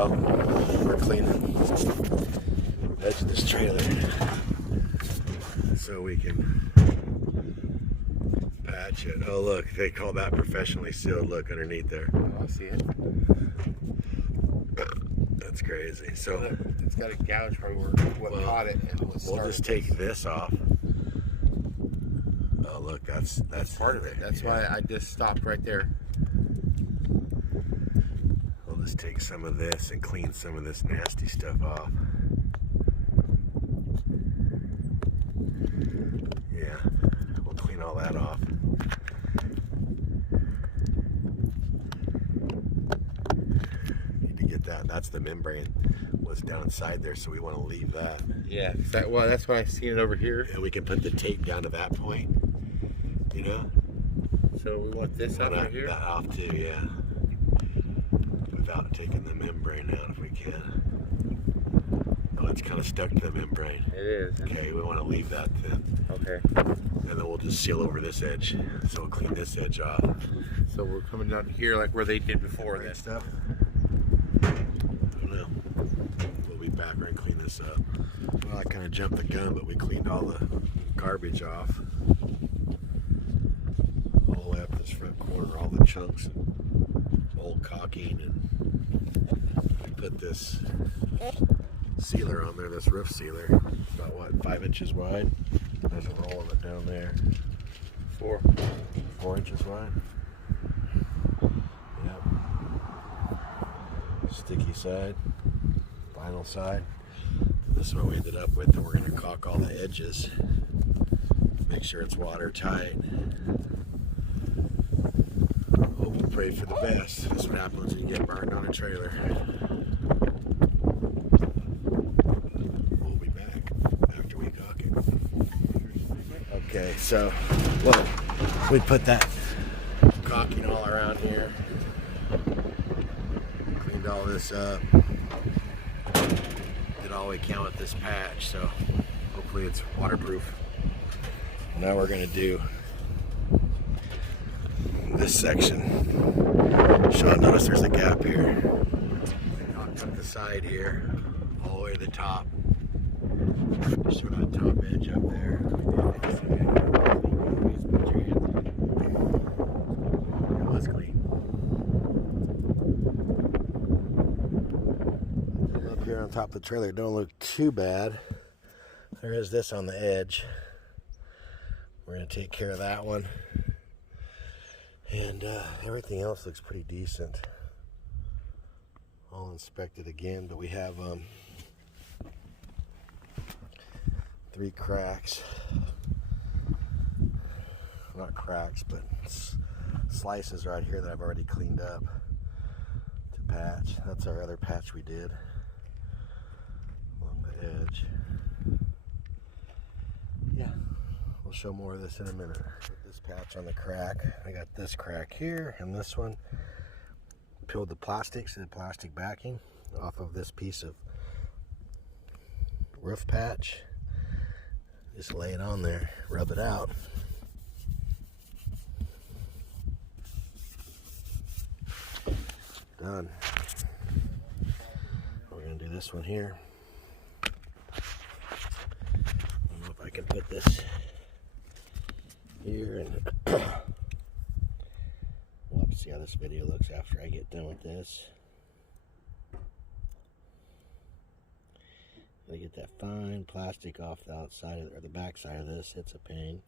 Well, we're cleaning the edge of this trailer so we can patch it. Oh look, they call that professionally sealed. Look underneath there. I see it. That's crazy. So it's got a gouge from what caught it and what started. We'll just take this off. Oh look, that's part of it. That's why I just stopped right there. We'll just take some of this and clean some of this nasty stuff off. Yeah, we'll clean all that off. Need to get that. That's the membrane was down inside there, so we want to leave that. Yeah, well, that's why I seen it over here. And we can put the tape down to that point, you know? So we want this out right here? That off too, yeah. Without taking the membrane out if we can. Oh, it's kind of stuck to the membrane. It is. Okay, we want to leave that then. Okay. And then we'll just seal over this edge. So we'll clean this edge off. So we're coming down here like where they did before That that stuff. I don't know. We'll be back and clean this up. Well, I kind of jumped the gun, but we cleaned all the garbage off. All the way up this front corner, all the chunks and old caulking, and we put this sealer on there, this roof sealer. It's about what, 5 inches wide? There's a roll of it down there. 4 inches wide. Yep. Sticky side, vinyl side. This is what we ended up with, and we're going to caulk all the edges. Make sure it's watertight. Hope and pray for the best. This is what happens when you get burned on a trailer. We'll be back after we caulk it. Okay, so look, we put that caulking all around here. Cleaned all this up. Did all we can with this patch, so hopefully it's waterproof. Now we're going to do this section. Sean, notice there's a gap here. Cut the side here, all the way to the top. Just sort of top edge up there. It was clean. Up here on top of the trailer, don't look too bad. There is this on the edge. We're going to take care of that one. And everything else looks pretty decent. I'll inspect it again, but we have 3 cracks. Not cracks, but slices right here that I've already cleaned up to patch. That's our other patch we did along the edge. Yeah, we'll show more of this in a minute. Put this patch on the crack. I got this crack here and this one. Peeled the plastic, so the plastic backing off of this piece of roof patch. Just lay it on there, rub it out. Done. We're gonna do this one here. I don't know if I can put this here and we'll have to see how this video looks after I get done with this. Gotta get that fine plastic off the outside of, or the back side of this. It's a pain.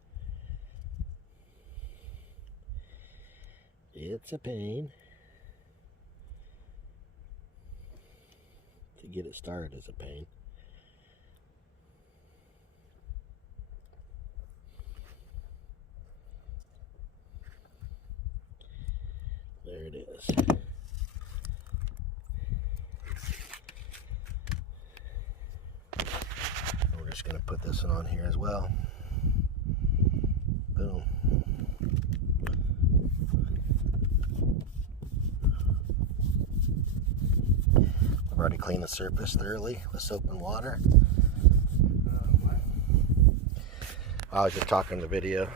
It's a pain. To get it started is a pain. There it is. We're just going to put this one on here as well. Boom. I've already cleaned the surface thoroughly with soap and water. I was just talking to the video.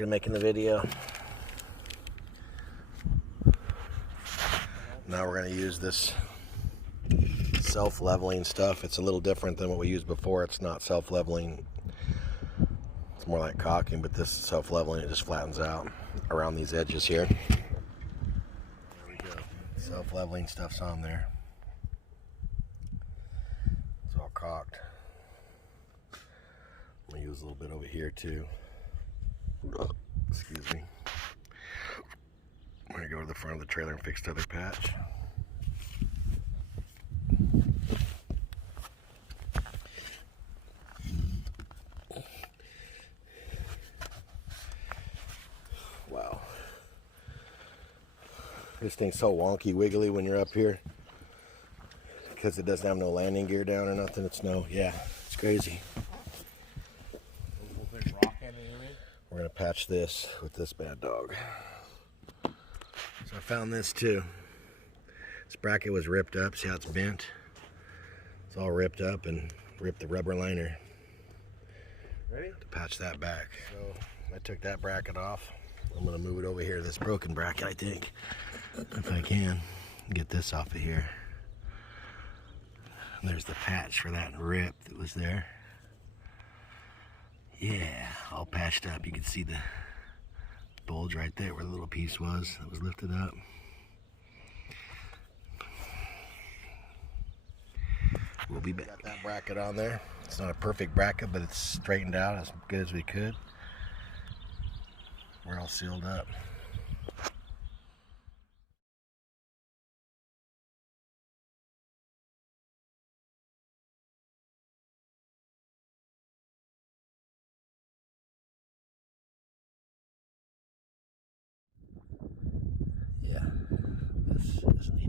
Making the video. Now we're going to use this self-leveling stuff. It's a little different than what we used before. It's not self-leveling. It's more like caulking, but this self-leveling, it just flattens out around these edges here. There we go. Self-leveling stuff's on there. It's all caulked. I'm going to use a little bit over here too. Excuse me. I'm going to go to the front of the trailer and fix the other patch. Wow. This thing's so wonky wiggly when you're up here because it doesn't have no landing gear down or nothing. It's it's crazy. We're going to patch this with this bad dog. So I found this too. This bracket was ripped up. See how it's bent? It's all ripped up and ripped the rubber liner. Ready? To patch that back. So I took that bracket off. I'm going to move it over here to this broken bracket, I think. If I can. Get this off of here. And there's the patch for that rip that was there. Yeah, all patched up. You can see the bulge right there where the little piece was that was lifted up. We'll be back. Got that bracket on there. It's not a perfect bracket, but it's straightened out as good as we could. We're all sealed up. Yeah, this is neat.